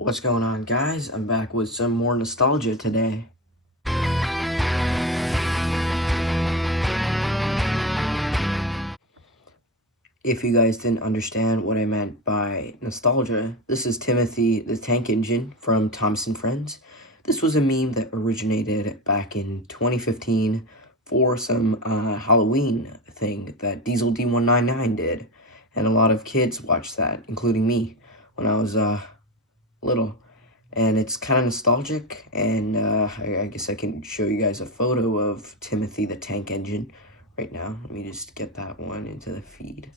What's going on, guys? I'm back with some more nostalgia today. If you guys didn't understand what I meant by nostalgia, this is Timothy the Tank Engine from Thomas and Friends. This was a meme that originated back in 2015 for some Halloween thing that Diesel D199 did. And a lot of kids watched that, including me, when I was little. And it's kind of nostalgic, and I guess I can show you guys a photo of Timothy the Tank Engine right now. Let me just get that one into the feed.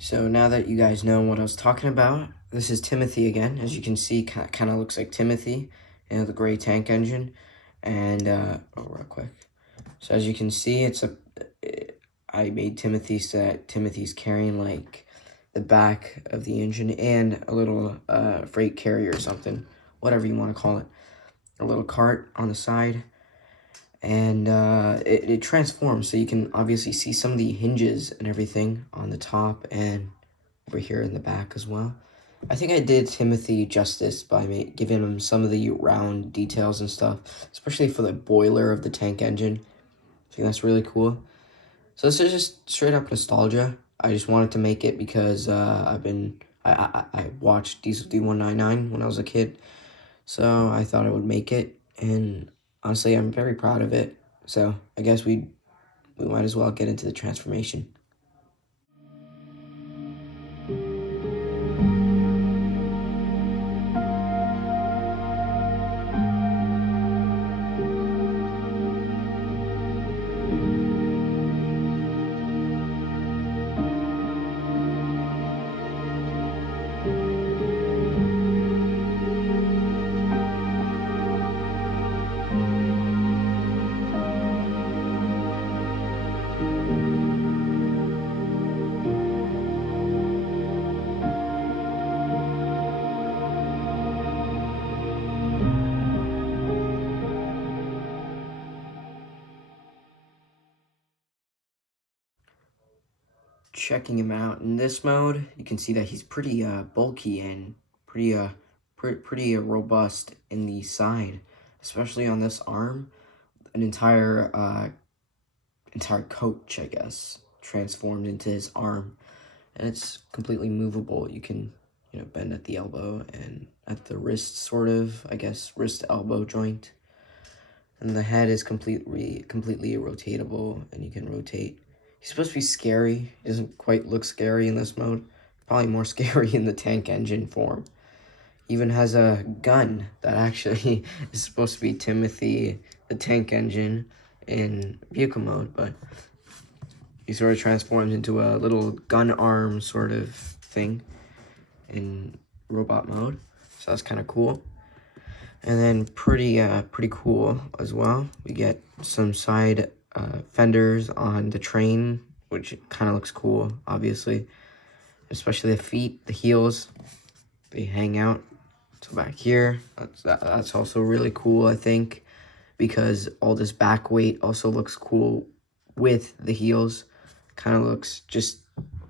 So now that you guys know what I was talking about, this is Timothy again. As you can see, kind of looks like Timothy, the gray tank engine. And, real quick. So as you can see, I made Timothy so that Timothy's carrying, like, the back of the engine and a little freight carrier or something, whatever you want to call it. A little cart on the side. And it transforms, so you can obviously see some of the hinges and everything on the top and over here in the back as well. I think I did Timothy justice by giving him some of the round details and stuff, especially for the boiler of the tank engine. I think that's really cool. So this is just straight up nostalgia. I just wanted to make it because I watched Diesel D199 when I was a kid, so I thought I would make it, and honestly, I'm very proud of it. So I guess we might as well get into the transformation. Checking him out in this mode, you can see that he's pretty bulky and pretty robust in the side, especially on this arm. An entire coach, I guess, transformed into his arm, and it's completely movable. You can bend at the elbow and at the wrist, sort of, I guess, wrist elbow joint. And the head is completely rotatable, and you can rotate. He's supposed to be scary. He doesn't quite look scary in this mode. Probably more scary in the tank engine form. He even has a gun that actually is supposed to be Timothy the Tank Engine in vehicle mode, but he sort of transforms into a little gun arm sort of thing in robot mode. So that's kind of cool. And then pretty cool as well, we get some side fenders on the train, which kind of looks cool, obviously. Especially the feet, the heels, they hang out. So back here, that's also really cool, I think, because all this back weight also looks cool with the heels. Kind of looks just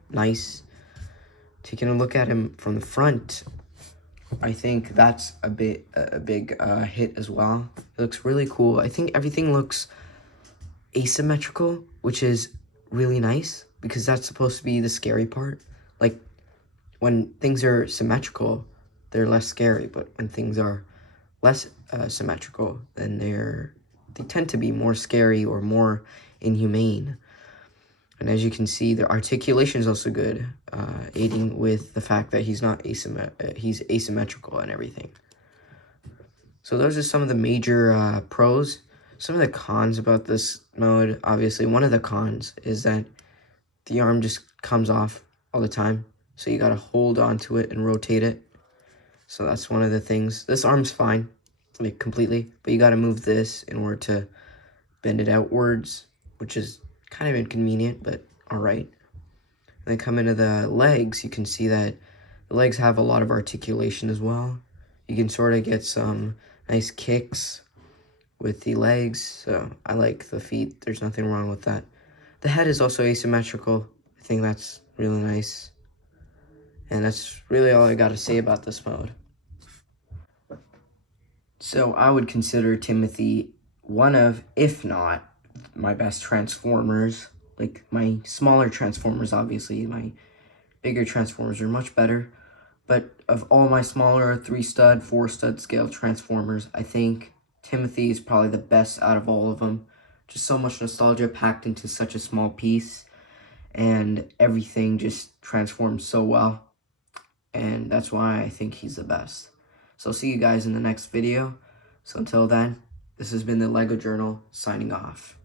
nice. Taking a look at him from the front, I think that's a big hit as well. It looks really cool. I think everything looks asymmetrical, which is really nice because that's supposed to be the scary part. Like, when things are symmetrical, they're less scary, but when things are less symmetrical, then they tend to be more scary or more inhumane. And as you can see, the articulation is also good, aiding with the fact that he's asymmetrical and everything. So those are some of the major pros. Some of the cons about this mode, obviously, one of the cons is that the arm just comes off all the time. So you gotta hold onto it and rotate it. So that's one of the things. This arm's fine, like completely, but you got to move this in order to bend it outwards, which is kind of inconvenient, but all right. And then come into the legs, you can see that the legs have a lot of articulation as well. You can sort of get some nice kicks with the legs, so I like the feet. There's nothing wrong with that. The head is also asymmetrical. I think that's really nice. And that's really all I got to say about this mode. So I would consider Timothy one of, if not, my best Transformers. Like, my smaller Transformers, obviously, my bigger Transformers are much better. But of all my smaller 3-stud, 4-stud scale Transformers, I think Timothy is probably the best out of all of them. Just so much nostalgia packed into such a small piece. And everything just transforms so well. And that's why I think he's the best. So I'll see you guys in the next video. So until then, this has been the LEGO Journal, signing off.